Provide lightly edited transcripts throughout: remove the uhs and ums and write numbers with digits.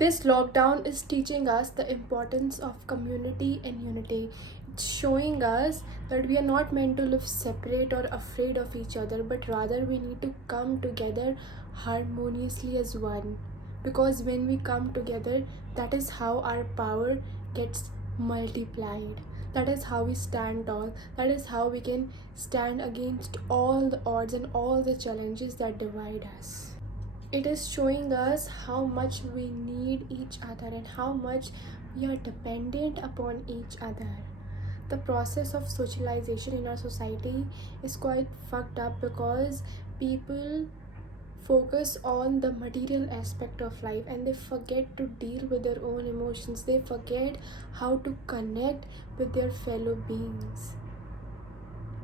This lockdown is teaching us the importance of community and unity. It's showing us that we are not meant to live separate or afraid of each other, but rather we need to come together harmoniously as one. Because when we come together, that is how our power gets multiplied. That is how we stand tall. That is how we can stand against all the odds and all the challenges that divide us. It is showing us how much we need each other and how much we are dependent upon each other. The process of socialization in our society is quite fucked up because people focus on the material aspect of life and they forget to deal with their own emotions. They forget how to connect with their fellow beings.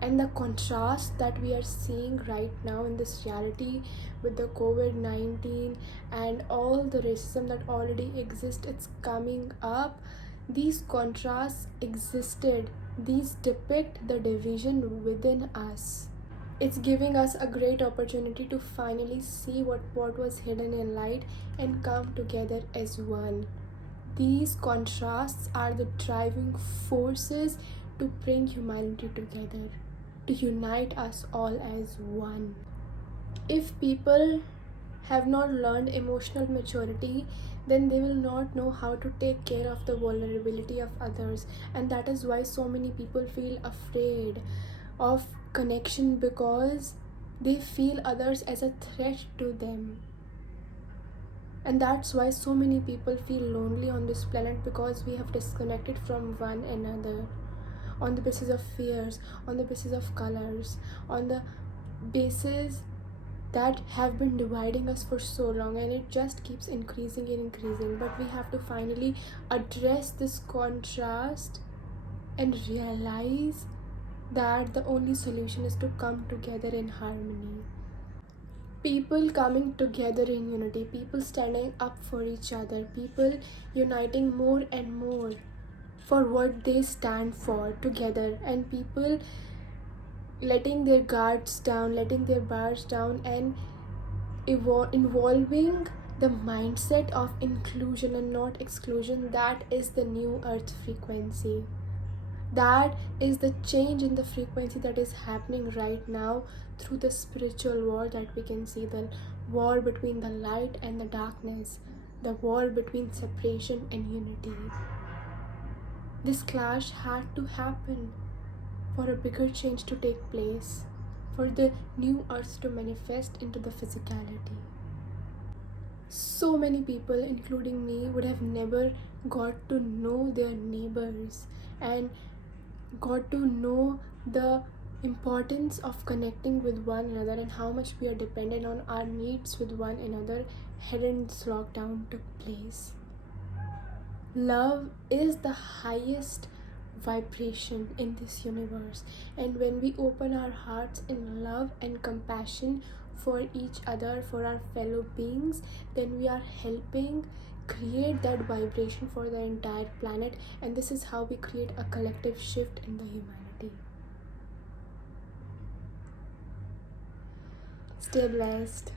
And the contrast that we are seeing right now in this reality with the COVID-19 and all the racism that already exists, it's coming up. These contrasts existed. These depict the division within us. It's giving us a great opportunity to finally see what was hidden in light and come together as one. These contrasts are the driving forces to bring humanity together, to unite us all as one. If people have not learned emotional maturity, then they will not know how to take care of the vulnerability of others. And that is why so many people feel afraid of connection, because they feel others as a threat to them. And that's why so many people feel lonely on this planet, because we have disconnected from one another on the basis of fears, on the basis of colors, on the basis that have been dividing us for so long, and it just keeps increasing and increasing. But we have to finally address this contrast and realize that the only solution is to come together in harmony. People coming together in unity, people standing up for each other, people uniting more and more for what they stand for together, and people letting their guards down, letting their bars down, and involving the mindset of inclusion and not exclusion. That is the new earth frequency. That is the change in the frequency that is happening right now through the spiritual war that we can see, the war between the light and the darkness, the war between separation and unity. This clash had to happen for a bigger change to take place, for the new earth to manifest into the physicality. So many people, including me, would have never got to know their neighbors and got to know the importance of connecting with one another and how much we are dependent on our needs with one another hadn't this lockdown took place. Love is the highest vibration in this universe, and when we open our hearts in love and compassion for each other, for our fellow beings, then we are helping create that vibration for the entire planet, and this is how we create a collective shift in the humanity. Stay blessed.